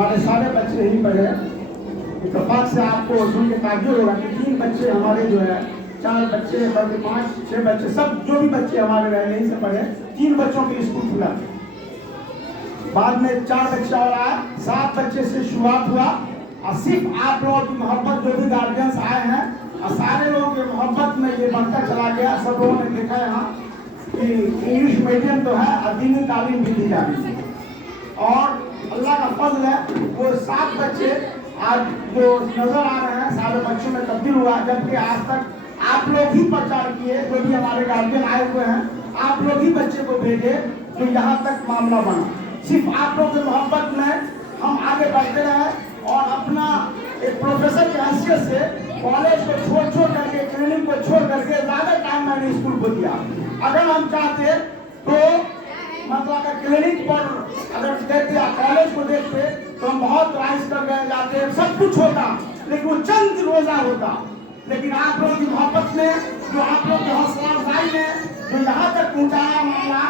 हमारे सारे बच्चे यहीं पढ़े। इत्तेफाक से आपको सुन के ताज्जुब होगा कि 3 बच्चे हमारे जो है, 4 बच्चे बल्कि 5-6 बच्चे, सब जो भी बच्चे हमारे रहे यहीं से पढ़े। 3 बच्चों के स्कूल खुला, बाद में 4 बच्चे और आए, 7 बच्चे से शुरुआत हुआ। और सिर्फ आप लोगों की मोहब्बत, जो भी गार्जियंस आए हैं और सारे लोगों की मोहब्बत में ये बढ़ता चला गया। सब लोगों ने देखा यहाँ कि इंग्लिश मीडियम तो है और दीनी तालीम भी दी जाती है। और अल्लाह का फजल है, वो 7 बच्चे आज जो नजर आ रहे हैं सारे बच्चों में तब्दील हुआ। जबकि आज तक आप लोग ही प्रचार किए, जो भी हमारे गार्जियन आए हुए हैं, आप लोग ही बच्चे को भेजे, तो यहाँ तक मामला बना। सिर्फ आप लोग की मोहब्बत में हम आगे बढ़ते रहे और अपना एक प्रोफेसर की हैसियत से कॉलेज को छोड़ करके, क्लिनिक को छोड़ करके ज्यादा टाइम मैंने स्कूल को दिया। अगर हम चाहते तो मतलब अगर क्लिनिक पर अगर देखते या कॉलेज को देखते तो हम बहुत राइज कर गए जाते, सब कुछ होता, लेकिन वो चंद रोजा होता। लेकिन आप लोगों की मोहब्बत ने, जो आप लोग की हौसला अफजाई ने जो यहाँ तक पहुँचाया मामला,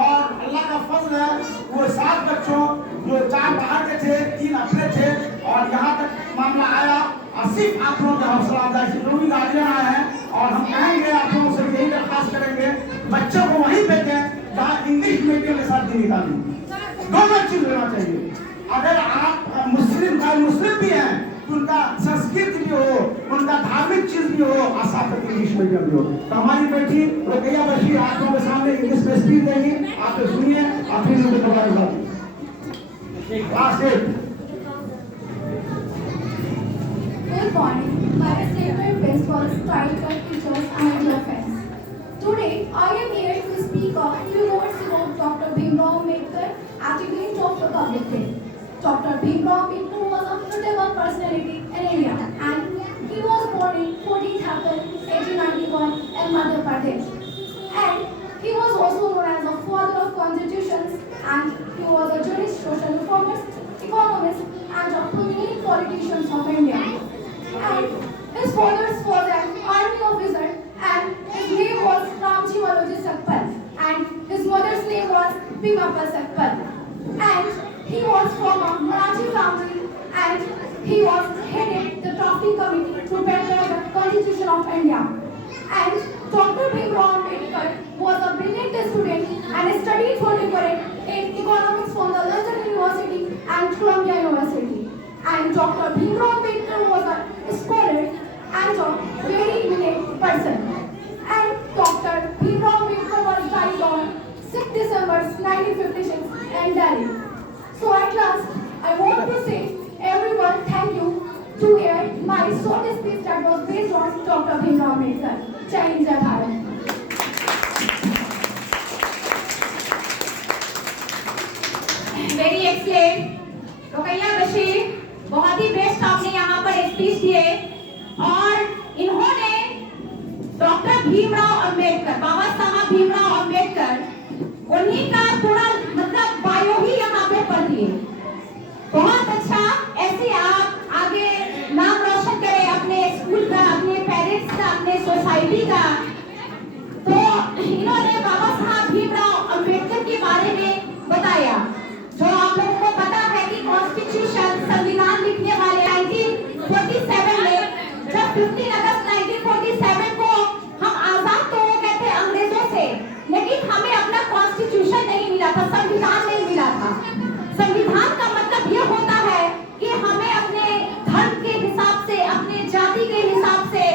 और अल्लाह का फजल है, वो 7 बच्चों जो 4 बाहर के थे, 3 अपने थे, और यहाँ तक मामला आया। और सिर्फ आप लोगों के हौसला अफजाई से जो भी गार्जियन आए हैं, और हम कहेंगे आप लोगों से यही दरख्वास्त करेंगे, बच्चों को वहीं भेजें जहाँ इंग्लिश मीडियम के साथ दीनी तालीम, दोनों चीज होना चाहिए। अगर आप मुस्लिम भी हैं तो उनका संस्कृत भी हो, उनका धार्मिक चीज भी हो, और साथ में इंग्लिश मीडियम भी हो। तो हमारी बेटी रुकैया बशीर आप लोगों के सामने इंग्लिश में स्पीच देंगी, आप तो सुनिए और फिर मुझे बताइएगा। Good morning, my respected principals, private teachers, and dear friends. Today, I am here to speak a few words about Dr. Bhimrao Ambedkar, advocate of the public faith. Dr. Bhimrao Ambedkar was a notable personality in India, and he was born in 14th April 1891 in Madhya Pradesh. And he was also known as the father of constitutions, and he was a jurist, social reformist, economist, and a prominent politician of India. And his father was an army officer, and his name was Ramji Maloji Sakpal, and his mother's name was Bhimappa Sakpal. And he was from a Marathi family, and he was headed the drafting committee to prepare the Constitution of India. And Dr. Bhimrao Ambedkar was a brilliant student and studied for doctorate in economics from the London University and Columbia University. And Dr. Bhimrao Ambedkar was a scholar and a very eminent person. And Dr. Bhimrao Ambedkar was died on 6 December 1956 in Delhi. So at last, I want to say everyone thank you to hear my short speech that was based on Dr. Bhimrao Ambedkar. Jai Hind, Jai Bharat. Very excellent. Ruqaiya Bashir, बहुत ही best आपने यहाँ पर speech दिए। और इन्होंने doctor Bhimrao Ambedkar, बाबा साहब भीमराव अंबेडकर, उन्हीं का पूरा मतलब बायो ही यहाँ पे पढ़ दिए। बहुत अच्छा, ऐसे आप आगे नाम रोशन करें अपने स्कूल का, अपने पेरेंट्स का, अपने सोसाइटी का। तो इन्होंने बाबा साहब भीमराव अंबेडकर के बारे में बताया। जो आप लोगों को पता है कि कॉन्स्टिट्यूशन, संविधान लिखने वाले 1947 में, जब 15 अगस्त 1947 को हम आजाद तो हो गए थे अंग्रेजों से, लेकिन हमें अपना कॉन्स्टिट्यूशन नहीं मिला था, संविधान नहीं मिला था। संविधान का मतलब ये होता है कि हमें अपने धर्म के हिसाब से, अपने जाति के हिसाब से,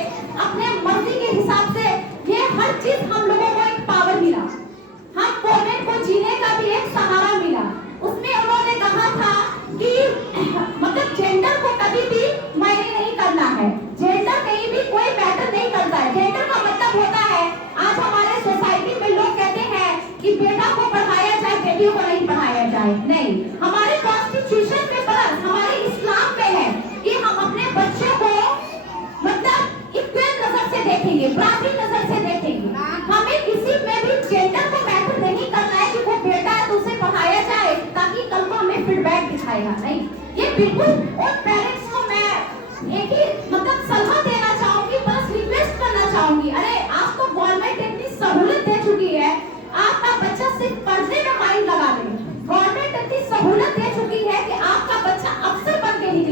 अपने मर्जी के हिसाब से, ये हर चीज हम लोगों को एक पावर मिला। हम वोमेन को जीने का भी एक सहारा मिला। उसमें उन्होंने कहा था कि मतलब जेंडर को कभी भी मायने नहीं करना है, जेंडर कहीं भी कोई मैटर नहीं करता है। जेंडर का मतलब होता है, आज हमारे सोसाइटी में लोग कहते हैं कि बेटा को पढ़ाया जाए, बेटियों को नहीं पढ़ाया जाए। नहीं, हमारे कॉन्स्टिट्यूशन में बस, हमारे इस्लाम में है कि हम अपने बच्चों को मतलब इक्वल नजर से देखेंगे, बराबरी नजर से देखेंगे। हमें किसी में भी जेंडर को मैटर नहीं करना है कि वो बेटा है तो उसे पढ़ाया जाए ताकि कल को हमें फीडबैक दिखाएगा। नहीं, ये बिल्कुल उन पेरेंट्स को मैं एक ही मतलब सलाह देना चाहूंगी, बस रिक्वेस्ट करना चाहूंगी। अरे आज तो गवर्नमेंट इतनी सहूलत दे चुकी है, आपका बच्चा सिर्फ पढ़ने में माइंड लगा दे। गवर्नमेंट इतनी सहूलत दे चुकी है कि आपका बच्चा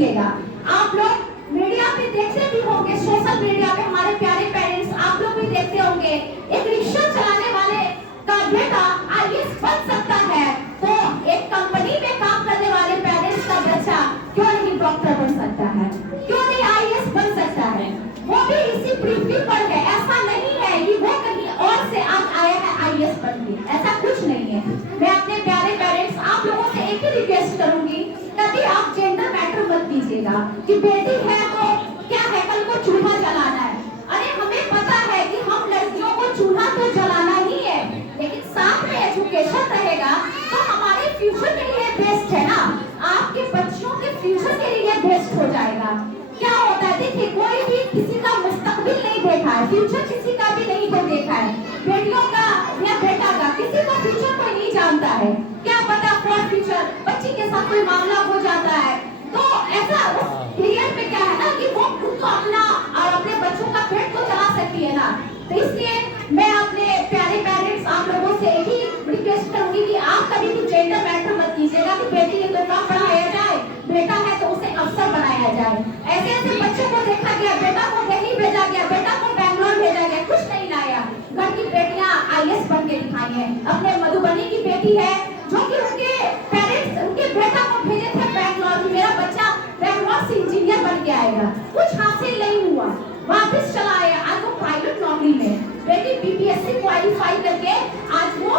रखिएगा। आप लोग मीडिया पे देखते भी होंगे, सोशल मीडिया पे हमारे प्यारे पेरेंट्स आप लोग भी देखते होंगे, एक रिक्शा चलाने वाले का बेटा आईएएस बन सकता है, तो एक कंपनी में काम करने वाले पेरेंट्स का बच्चा क्यों नहीं डॉक्टर बन सकता है, क्यों नहीं आईएएस बन सकता है? वो भी इसी पृथ्वी पर है। ऐसा नहीं है कि वो कहीं और से आज आया है आईएएस बन के, ऐसा कुछ नहीं है। मैं अपने प्यारे पेरेंट्स आप लोगों से एक ही रिक्वेस्ट करूंगी, कभी आप जेंडर मैटर मत कीजिएगा कि बेटी है तो क्या है, कल को चूल्हा जलाना है। अरे हमें पता है कि हम लड़कियों को चूल्हा तो जलाना ही है, लेकिन साथ में एजुकेशन रहेगा तो हमारे फ्यूचर के लिए बेस्ट है ना, आपके बच्चों के फ्यूचर के लिए बेस्ट हो जाएगा। क्या होता है, देखिए कोई भी किसी का मुस्तकबिल नहीं देखा है, फ्यूचर किसी का भी नहीं को देखा है, बेटियों का या बेटा का किसी का फ्यूचर कोई नहीं जानता है। क्या पता फॉर फ्यूचर बच्ची के साथ कोई मामला हो जाता है, तो ऐसा उस पीरियड में क्या है ना कि वो खुद तो अपना और अपने बच्चों का पेट तो चला सकती है ना। तो इसलिए मैं अपने प्यारे पेरेंट्स आप लोगों से एक ही रिक्वेस्ट करूंगी कि आप कभी भी जेंडर मैटर मत कीजिएगा कि बेटी के तो कम पढ़ाया जाए, बेटा है तो उसे अफसर बनाया जाए। ऐसे ऐसे बच्चों को देखा गया, बेटा को दिल्ली भेजा गया, बेटा को बैंगलोर भेजा गया, कुछ नहीं लाया। घर की बेटियां आईएएस बन के दिखाई है। अपने मधुबनी की बेटी है जो कि उनके पेरेंट्स उनके बेटा को भेजे थे बैंगलोर, मेरा बच्चा बैंगलोर से इंजीनियर बन के आएगा, कुछ हासिल नहीं हुआ, वापस चला आया, आज वो प्राइवेट नौकरी में। बेटी बीपीएससी क्वालिफाई करके आज वो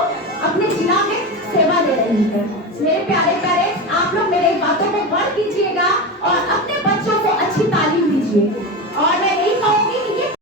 अपने जिला में सेवा दे रही है। मेरे प्यारे पेरेंट्स आप लोग मेरे बातों को गौर कीजिएगा और अपने